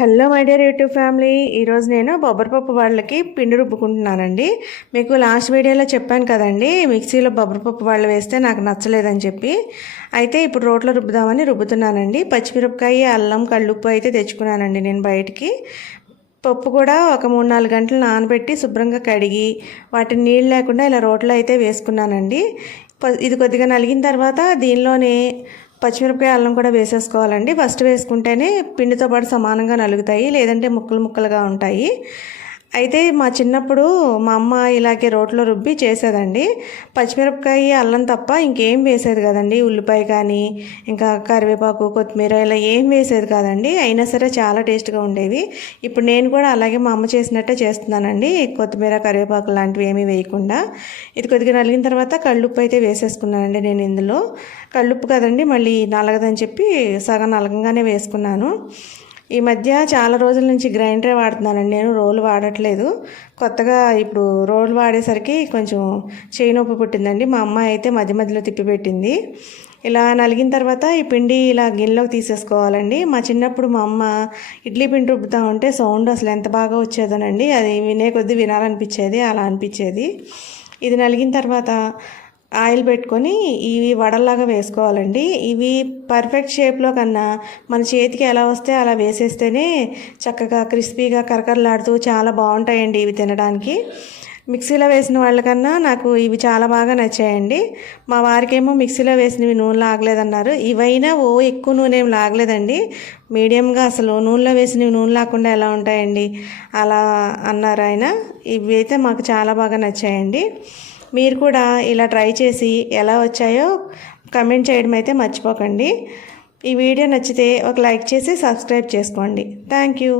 Hello my dear YouTube family. ఈరోజు నేను బొబ్బరిపప్పు వాళ్ళకి పిండి రుబ్బుకుంటున్నానండి. మీకు లాస్ట్ వీడియోలో చెప్పాను కదండి మిక్సీలో బొబ్బరిపప్పు వాళ్ళు వేస్తే నాకు నచ్చలేదని చెప్పి. అయితే ఇప్పుడు రోట్లో రుబ్బుదామని రుబ్బుతున్నానండి. పచ్చిమిరపకాయ అల్లం కళ్ళుప్పు అయితే తెచ్చుకున్నానండి నేను బయటికి. పప్పు కూడా ఒక మూడు నాలుగు గంటలు నానబెట్టి శుభ్రంగా కడిగి వాటిని నీళ్ళు లేకుండా ఇలా రోట్లో అయితే వేసుకున్నానండి. ఇది కొద్దిగా నలిగిన తర్వాత దీనిలోనే పచ్చిమిరపకాయ అల్లం కూడా వేసేసుకోవాలండి. ఫస్ట్ వేసుకుంటేనే పిండితో పాటు సమానంగా నలుగుతాయి. లేదంటే ముక్కలు ముక్కలుగా ఉంటాయి. అయితే మా చిన్నప్పుడు మా అమ్మ ఇలాగే రోట్లో రుబ్బి చేసేదండి. పచ్చిమిరపకాయ అల్లం తప్ప ఇంకేం వేసేది కదండి. ఉల్లిపాయ కానీ ఇంకా కరివేపాకు కొత్తిమీర ఇలా ఏం వేసేది కాదండి. అయినా సరే చాలా టేస్ట్గా ఉండేవి. ఇప్పుడు నేను కూడా అలాగే మా అమ్మ చేసినట్టే చేస్తున్నానండి. కొత్తిమీర కరివేపాకు లాంటివి ఏమీ వేయకుండా. ఇది కొద్దిగా నలిగిన తర్వాత కళ్ళుప్పు అయితే వేసేసుకున్నానండి నేను ఇందులో. కళ్ళుప్పు కదండి మళ్ళీ నలగదని చెప్పి సగం నలగంగానే వేసుకున్నాను. ఈ మధ్య చాలా రోజుల నుంచి గ్రైండరే వాడుతున్నానండి. నేను రోలు వాడట్లేదు. కొత్తగా ఇప్పుడు రోలు వాడేసరికి కొంచెం చేయి నొప్పి పుట్టిందండి. మా అమ్మ అయితే మధ్య మధ్యలో తిప్పి పెట్టింది. ఇలా నలిగిన తర్వాత ఈ పిండి ఇలా గిన్నెలోకి తీసేసుకోవాలండి. మా చిన్నప్పుడు మా అమ్మ ఇడ్లీ పిండి రుబ్బుతా ఉంటే సౌండ్ అసలు ఎంత బాగా వచ్చేదోనండి. అది వినే కొద్దీ వినాలనిపించేది అలా అనిపించేది. ఇది నలిగిన తర్వాత ఆయిల్ పెట్టుకొని ఇవి వడల్లాగా వేసుకోవాలండి. ఇవి పర్ఫెక్ట్ షేప్లో కన్నా మన చేతికి ఎలా వస్తే అలా వేసేస్తేనే చక్కగా క్రిస్పీగా కరకరలాడుతూ చాలా బాగుంటాయండి ఇవి తినడానికి. మిక్సీలో వేసిన వాళ్ళకన్నా నాకు ఇవి చాలా బాగా నచ్చాయండి. మా వారికేమో మిక్సీలో వేసినవి నూనె లాగలేదన్నారు ఇవైనా ఓ ఎక్కువ నూనె ఏం లాగలేదండి. మీడియంగా అసలు నూనెలో వేసినవి నూనె లాకుండా ఎలా ఉంటాయండి? అలా అన్నారు ఆయన. ఇవి అయితే మాకు చాలా బాగా నచ్చాయండి. మీరు కూడా ఇలా ట్రై చేసి ఎలా వచ్చాయో కమెంట్ చేయడం అయితే మర్చిపోకండి. ఈ వీడియో నచ్చితే ఒక లైక్ చేసి సబ్స్క్రైబ్ చేసుకోండి. Thank you.